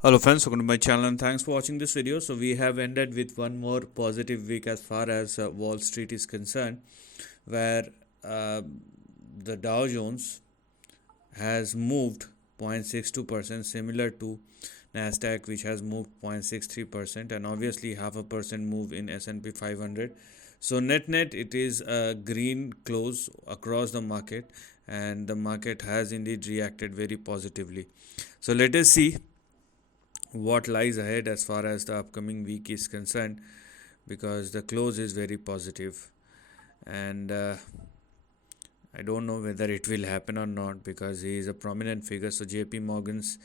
Hello friends, welcome to my channel and thanks for watching this video. So we have ended with one more positive week as far as Wall Street is concerned, where uh, the Dow Jones has moved 0.62%, similar to NASDAQ, which has moved 0.63%, and obviously half a percent move in S&P 500. So net it is a green close across the market, and the market has indeed reacted very positively. So let us see what lies ahead as far as the upcoming week is concerned, because the close is very positive, and I don't know whether it will happen or not, because he is a prominent figure. So JP Morgan's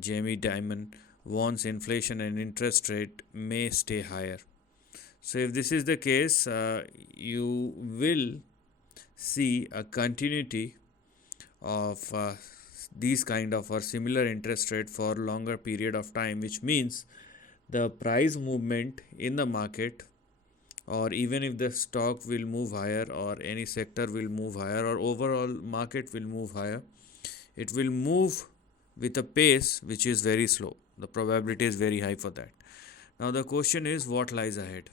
Jamie Dimon warns inflation and interest rate may stay higher. So if this is the case, you will see a continuity of these kind of or similar interest rate for longer period of time, which means the price movement in the market, or even if the stock will move higher or any sector will move higher or overall market will move higher, it will move with a pace which is very slow. The probability is very high for that. Now the question is, what lies ahead?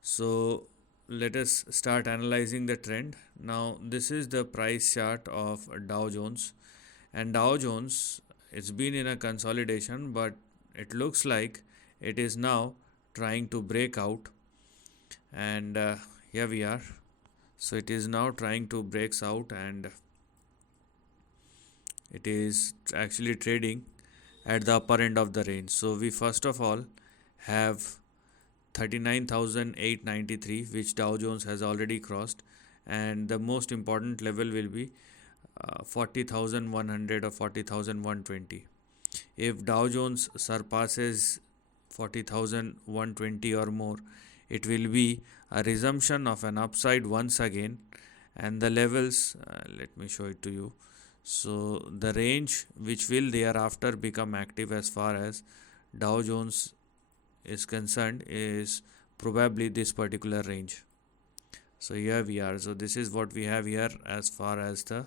So let us start analyzing the trend. Now this is the price chart of Dow Jones, and Dow Jones, it's been in a consolidation, but it looks like it is now trying to break out, and here we are. So it is now trying to breaks out, and it is actually trading at the upper end of the range. So we first of all have 39,893, which Dow Jones has already crossed, and the most important level will be 40,100 or 40,120. If Dow Jones surpasses 40,120 or more, it will be a resumption of an upside once again, and the levels, let me show it to you. So the range which will thereafter become active as far as Dow Jones is concerned is probably this particular range. So here we are. So this is what we have here as far as the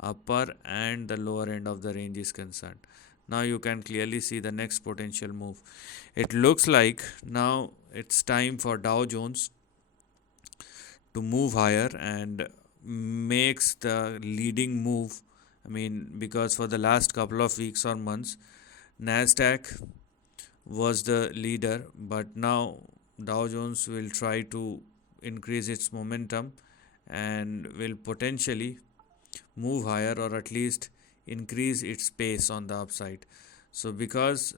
upper and the lower end of the range is concerned. Now you can clearly see the next potential move. It looks like now it's time for Dow Jones to move higher and makes the leading move. I mean, because for the last couple of weeks or months, NASDAQ was the leader, but now Dow Jones will try to increase its momentum and will potentially move higher, or at least increase its pace on the upside. So because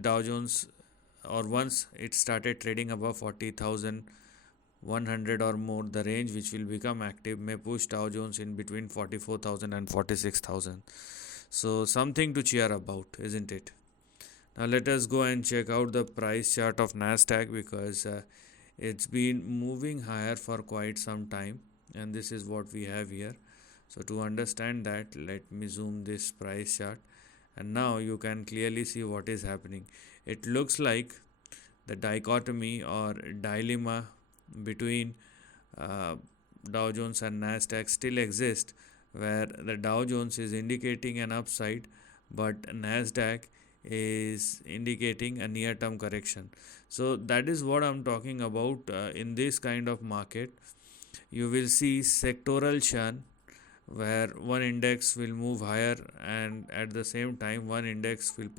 Dow Jones, or once it started trading above 40,100 or more, the range which will become active may push Dow Jones in between 44,000 and 46,000. So something to cheer about, isn't it? Now let us go and check out the price chart of NASDAQ, because it's been moving higher for quite some time, and this is what we have here. So to understand that, let me zoom this price chart, and now you can clearly see what is happening. It looks like the dichotomy or dilemma between uh, Dow Jones and NASDAQ still exists, where the Dow Jones is indicating an upside, but NASDAQ is indicating a near term correction. So that is what I'm talking about. In this kind of market, you will see sectoral churn, where one index will move higher and at the same time one index will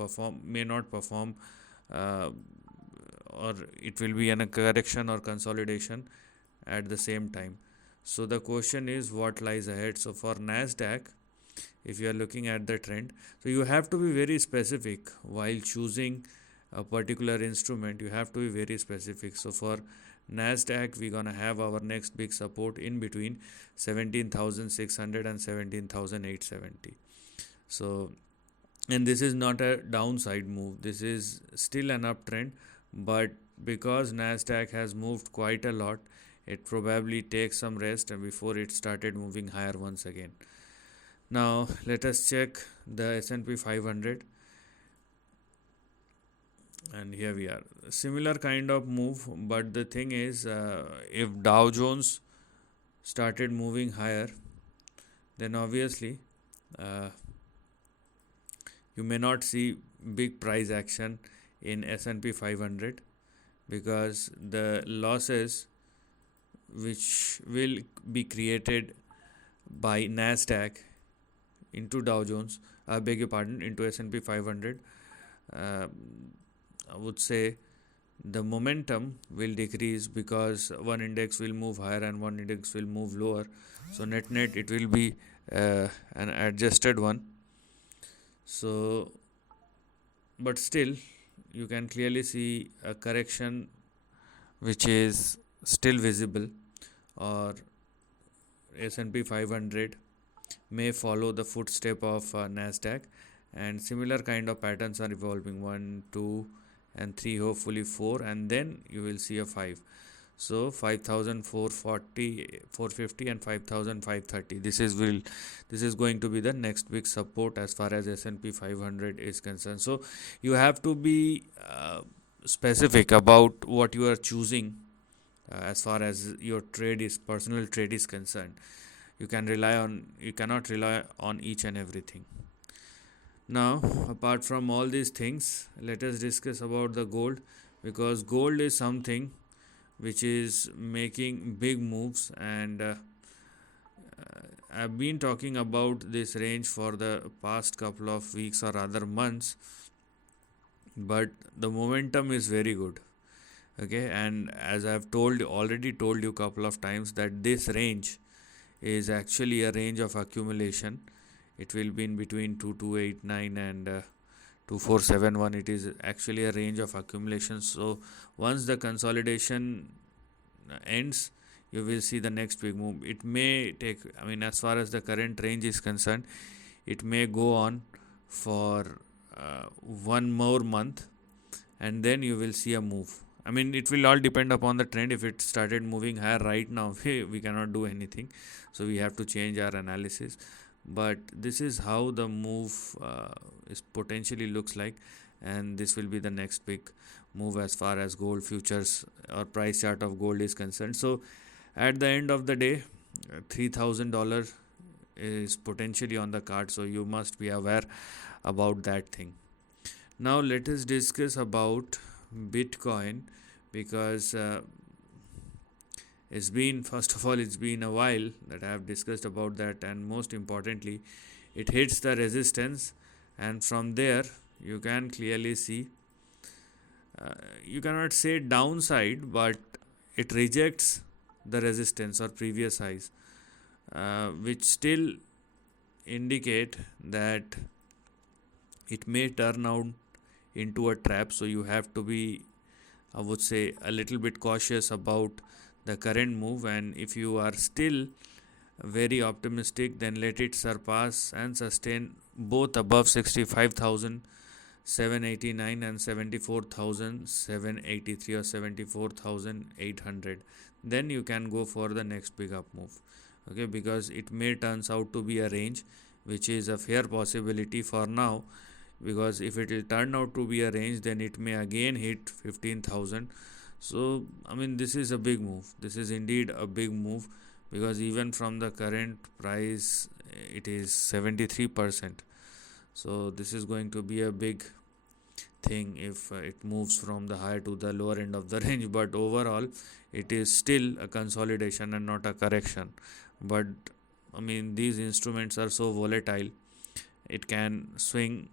may not perform, uh, or it will be in a correction or consolidation at the same time. So the question is, what lies ahead? So for NASDAQ, if you are looking at the trend, so you have to be very specific while choosing a particular instrument. You have to be very specific. So for NASDAQ, we're gonna have our next big support in between 17,600 and 17,870. So, and this is not a downside move, this is still an uptrend, but because NASDAQ has moved quite a lot, it probably takes some rest and before it started moving higher once again. Now let us check the S&P 500, and here we are. Similar kind of move, but the thing is, if Dow Jones started moving higher, then obviously uh, you may not see big price action in S&P 500 because the losses which will be created by NASDAQ into Dow Jones, I beg your pardon, into S&P 500, uh, I would say the momentum will decrease because one index will move higher and one index will move lower. So net net it will be an adjusted one. So, but still you can clearly see a correction which is still visible, or S&P 500 may follow the footstep of NASDAQ, and similar kind of patterns are evolving 1, 2, and 3, hopefully 4, and then you will see a 5. So 5,440, 450, and 5,530. This is going to be the next big support as far as S&P 500 is concerned. So you have to be specific about what you are choosing as far as your personal trade is concerned. You cannot rely on each and everything. Now, apart from all these things, let us discuss about the gold, because gold is something which is making big moves, and I've been talking about this range for the past couple of weeks or rather months, but the momentum is very good. Okay, and as I've already told you couple of times that this range is actually a range of accumulation. It will be in between 2289 and 2471. It is actually a range of accumulation. So once the consolidation ends, you will see the next big move. It may take, as far as the current range is concerned, it may go on for one more month, and then you will see a move. It will all depend upon the trend. If it started moving higher right now, we cannot do anything. So we have to change our analysis. But this is how the move is potentially looks like, and this will be the next big move as far as gold futures or price chart of gold is concerned. So at the end of the day, $3,000 is potentially on the card. So you must be aware about that thing. Now let us discuss about Bitcoin, because it's been a while that I have discussed about that, and most importantly, it hits the resistance, and from there you can clearly see, you cannot say downside, but it rejects the resistance or previous highs, which still indicate that it may turn out into a trap. So you have to be, I would say, a little bit cautious about the current move, and if you are still very optimistic, then let it surpass and sustain both above 65,789 and 74,783 or 74,800. Then you can go for the next big up move. Okay, because it may turns out to be a range, which is a fair possibility for now, because if it will turn out to be a range, then it may again hit 15,000. So this is a big move. This is indeed a big move, because even from the current price, it is 73%. So this is going to be a big thing if it moves from the higher to the lower end of the range. But overall, it is still a consolidation and not a correction. But these instruments are so volatile, it can swing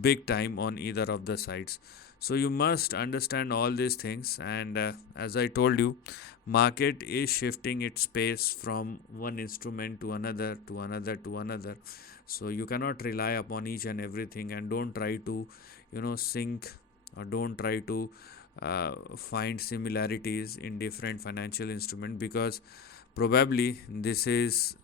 big time on either of the sides. So you must understand all these things, and as I told you, market is shifting its space from one instrument to another to another to another. So you cannot rely upon each and everything, and don't try to sync, or don't try to find similarities in different financial instruments, because probably this is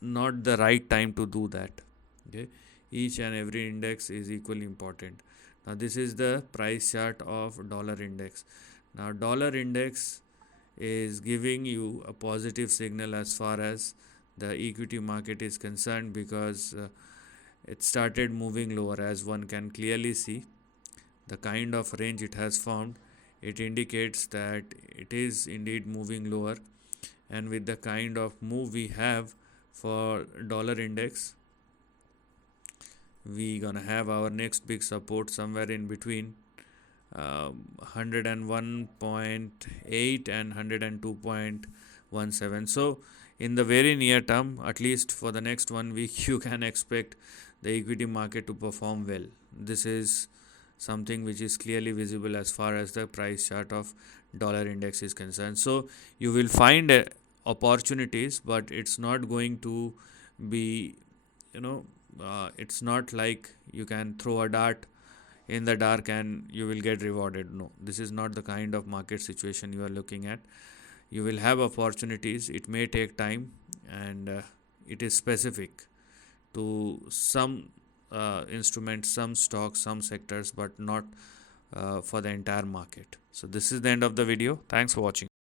not the right time to do that. Okay, each and every index is equally important. Now this is the price chart of dollar index. Now dollar index is giving you a positive signal as far as the equity market is concerned, because it started moving lower. As one can clearly see, the kind of range it has formed, it indicates that it is indeed moving lower. And with the kind of move we have for dollar index, we gonna have our next big support somewhere in between 101.8 and 102.17. So in the very near term, at least for the next 1 week, you can expect the equity market to perform well. This is something which is clearly visible as far as the price chart of dollar index is concerned. So you will find opportunities, but it's not going to be, it's not like you can throw a dart in the dark and you will get rewarded. No, this is not the kind of market situation you are looking at. You will have opportunities. It may take time, and it is specific to some instruments, some stocks, some sectors, but not for the entire market. So this is the end of the video. Thanks for watching.